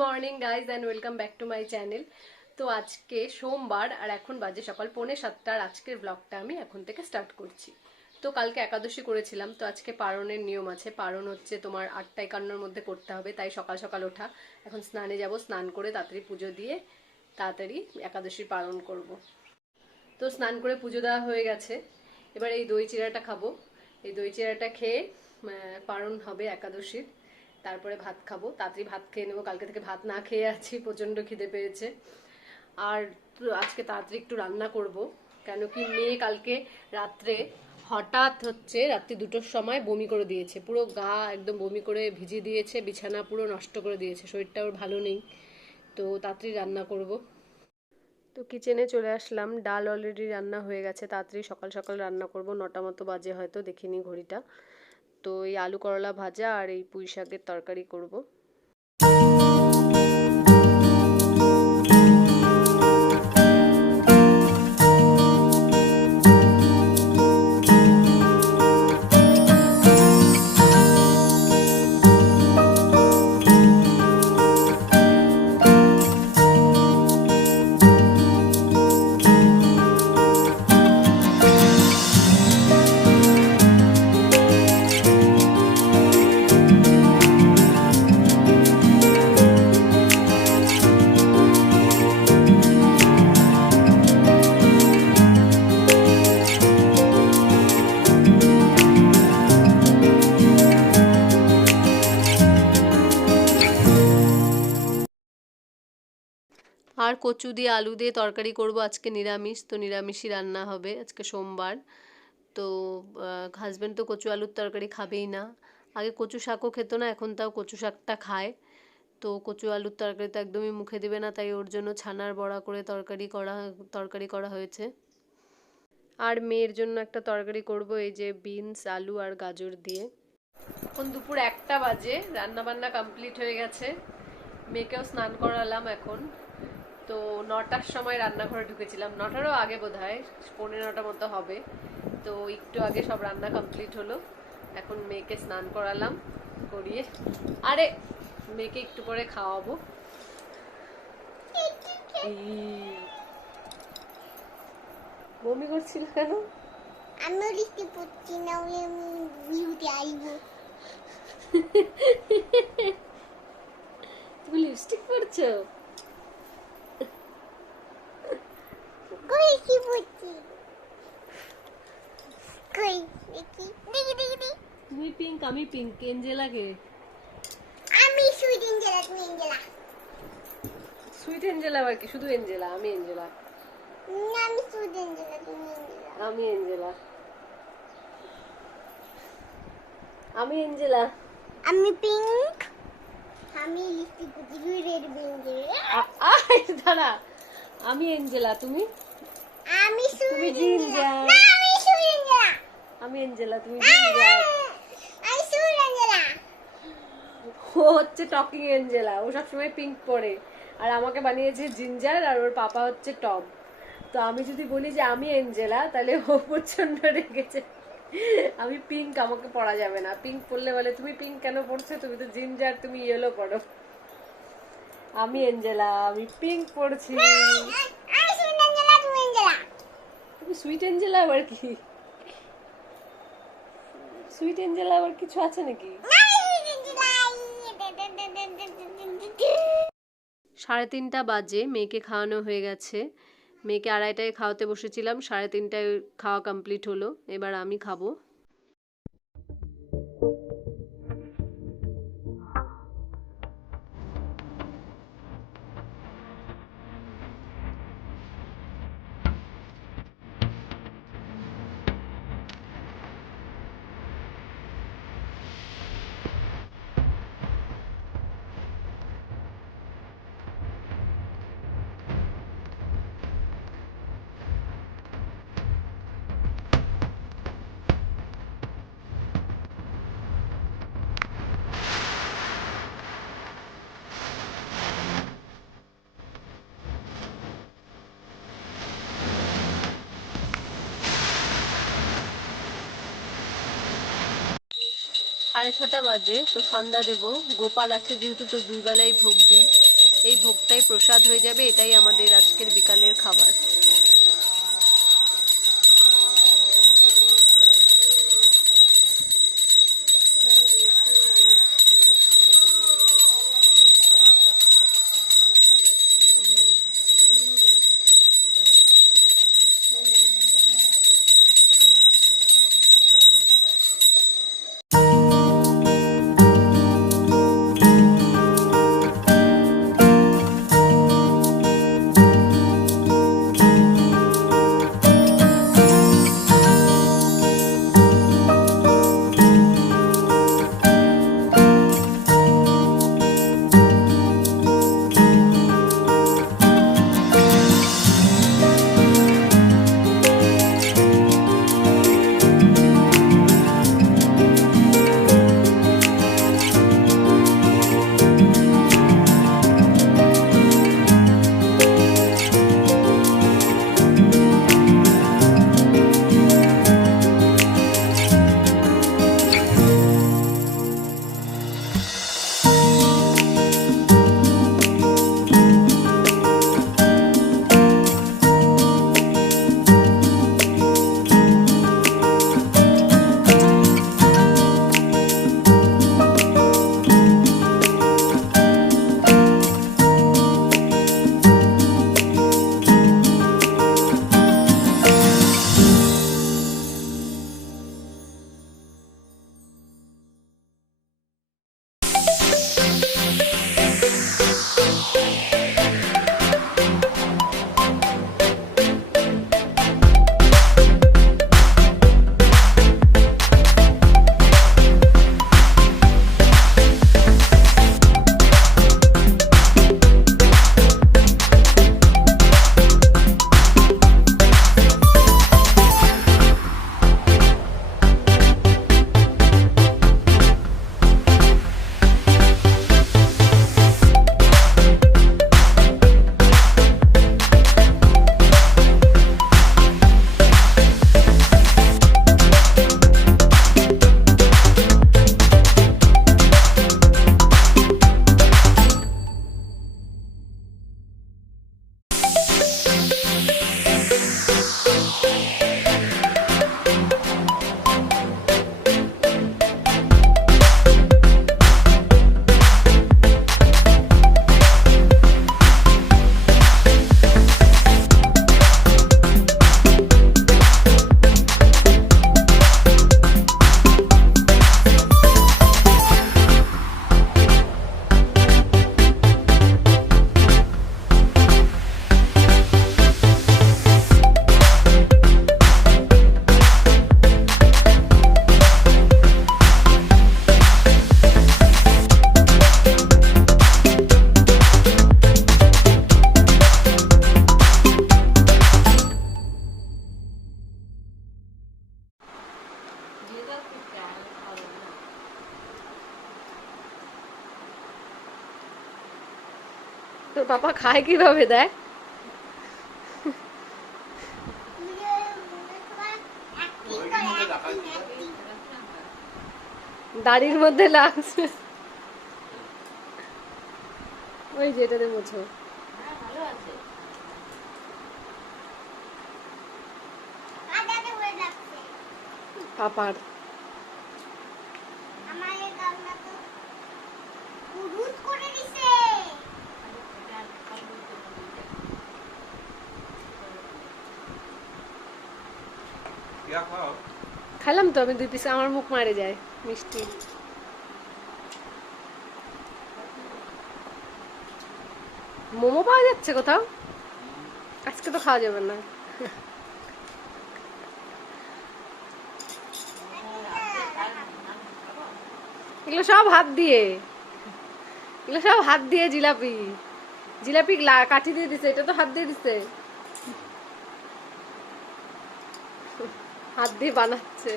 Morning guys and welcome back to my channel. তো আজকে সোমবার আর এখন বাজে সকাল 6:45। আর আজকের ব্লগটা আমি এখন থেকে স্টার্ট করছি। তো কালকে একাদশী করেছিলাম, তো আজকে পারণের নিয়ম আছে। পারণ হচ্ছে তোমার 8:51-র মধ্যে করতে হবে, তাই সকাল সকাল ওঠা। এখন স্নানে যাব, স্নান করে তাড়াতাড়ি পুজো দিয়ে তাড়াতাড়ি একাদশীর পালন করব। তো স্নান করে পুজো দেওয়া হয়ে গেছে। এবার এই দই চিড়াটা খাবো। এই দই চিড়াটা খেয়ে পারণ হবে একাদশীর। তারপরে ভাত খাবো, তাড়াতাড়ি ভাত খেয়ে নেবো। কালকে থেকে ভাত না খেয়ে আছি, প্রচন্ড খিদে পেয়েছে। আর আজকে তাড়াতাড়ি একটু রান্না করব, কেন কি মেয়ে কালকে রাত্রে হঠাৎ হচ্ছে রাত্রি 2টোর সময় বমি করে দিয়েছে। পুরো গা একদম বমি করে ভিজিয়ে দিয়েছে, বিছানা পুরো নষ্ট করে দিয়েছে। শরীরটা ওর ভালো নেই, তো তাড়াতাড়ি রান্না করব। তো কিচেনে চলে আসলাম, ডাল অলরেডি রান্না হয়ে গেছে। তাড়াতাড়ি সকাল সকাল রান্না করব, 9টা মতো বাজে হয়তো, দেখিনি ঘড়িটা। তো এই আলু করলা ভাজা আর এই পুঁই শাকের তরকারি করব। আর কচু দিয়ে আলু দিয়ে তরকারি করব আজকে, নিরামিষ। তো নিরামিষই রান্না হবে আজকে, সোমবার। তো হাজব্যান্ড তো কচু আলুর তরকারি খাবেই না। আগে কচু শাকও খেত না, এখন তাও কচু শাকটা খায়। তো কচু আলুর তরকারি তো একদমই মুখে দেবে না, তাই ওর জন্য ছানার বড়া করে তরকারি করা হয়েছে। আর মেয়ের জন্য একটা তরকারি করব, এই যে বিনস, আলু আর গাজর দিয়ে। এখন দুপুর 1টা বাজে, রান্না বান্না কমপ্লিট হয়ে গেছে। মেয়েকেও স্নান করালাম এখন। তো 9টার সময় রান্নাঘরে ঢুকেছিলাম, 9টারও আগে বোধ হয়, 9:15 মতো হবে। তো একটু আগে সব রান্না কমপ্লিট হলো। এখন মেয়েকে স্নান করালাম, করিয়ে আরে মেয়েকে একটু পরে খাওয়াবো। বমি করছিল কেন? আমি লিখতে পড়ছি না, আমি ভিউতে আইবো। তুমি লিপস্টিক পরছো? কই কি পড়ছি? কই দেখি দেখি দেখি দেখি। তুমি পিঙ্ক, আমি পিঙ্ক। এঞ্জেলা কে? আমি সুইট এঞ্জেলা, তুমি এঞ্জেলা। সুইট এঞ্জেলা আবার কি? শুধু এঞ্জেলা, আমি এঞ্জেলা। না, আমি সুইট এঞ্জেলা, তুমি এঞ্জেলা। আমি এঞ্জেলা, আমি এঞ্জেলা। আমি পিঙ্ক। আমি লিপস্টিক পড়ছি, তুই রেড এঞ্জেলা। দাঁড়া, আমি এঞ্জেলা, তুমি? আমি তুমি সুইট এঞ্জেলা। জিঞ্জার। না, আমি সুইট এঞ্জেলা। আমি এঞ্জেলা, তুমি জিঞ্জার। আমি সুইট এঞ্জেলা। ও হচ্ছে টকিং এঞ্জেলা, ও সবসময় পিঙ্ক পরে। আর আমাকে বানিয়েছে জিঞ্জার, আর ওর পাপা হচ্ছে টম। তো আমি যদি বলি যে আমি এঞ্জেলা, তাহলে ও প্রচন্ড রেগেছে। আমি পিঙ্ক, আমাকে পরা যাবে না। পিঙ্ক পরলে বলে তুমি পিঙ্ক কেন পরছো, তুমি তো জিঞ্জার, তুমি ইয়েলো পরো। আমি এঞ্জেলা, আমি পিঙ্ক পরছি। আমি সুইট এঞ্জেলা, তুমি এঞ্জেলা। তুমি সুইট এঞ্জেলা আবার কি? সুইট এঞ্জেলা আবার কিছু আছে নাকি? 3:30 বাজে, মেয়েকে খাওয়ানো হয়ে গেছে। মেয়েকে 2:30টায় খাওয়াতে বসেছিলাম, 3:30টায় খাওয়া কমপ্লিট হলো। এবার আমি খাবো। সাড়ে 6টা বাজে, তো সন্ধ্যা দেবো। গোপাল আছে যেহেতু, তো 2 বেলাই ভোগ দিই। এই ভোগটাই প্রসাদ হয়ে যাবে, এটাই আমাদের আজকের বিকালের খাবার। তোর পাপা খায় কিভাবে দেয়? দাড়ির মধ্যে লাগছে, ওই যে এটাতে মোছো। পাপার খাইলাম তো আমি 2 পিস, আমার মুখ মারে যায় মিষ্টি। মোমো পাওয়া যাচ্ছে কোথাও? আজকে তো খাওয়া যাবে না। এগুলো সব হাত দিয়ে, এগুলো সব হাত দিয়ে জিলাপি, জিলাপি কাঠি দিয়ে দিছে, এটা তো হাত দিয়ে দিছে, হাত দিয়ে বানাচ্ছে।